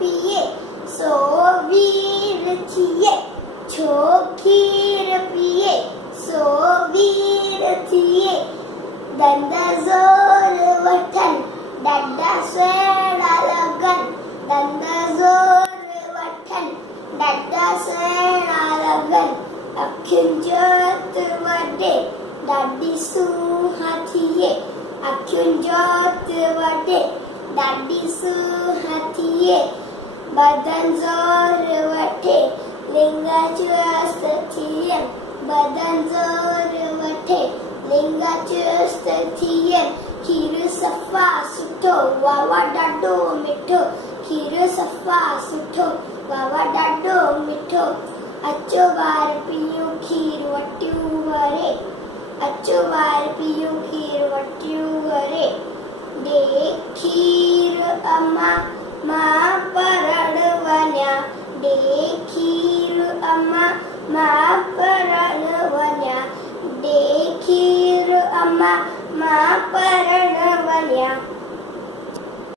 पिए सो वीर थिए छो खीर पिए सो वीर थिए धंधा ज़ोर वठन ॾाढा सुहिणा लगन धंधा ज़ोर वठन ॾाढा सुहिणा लगन अखियुनि जोत वॾे ॾाढी सूंह थिए अखियुनि जोत वॾे ॾाढी सूंह थिए बदन ज़ोर वठे लिंग चुस्त थिए बदन ज़ोर वठे लिंग चुस्त थिए खीर सफ़ा सुठो वावा ॾाढो मिठो खीर सफ़ा सुठो वावा ॾाढो मिठो अचो ॿार पियूं खीर वटियूं वरे अचो ॿार पियूं खीर वटियूं वरे ॾे खीर अम्मा मां पढ़ण वञा ॾे खीर अम्मा मां पढ़ण वञा ॾे खीर अम्मा मां पढ़ण वञा।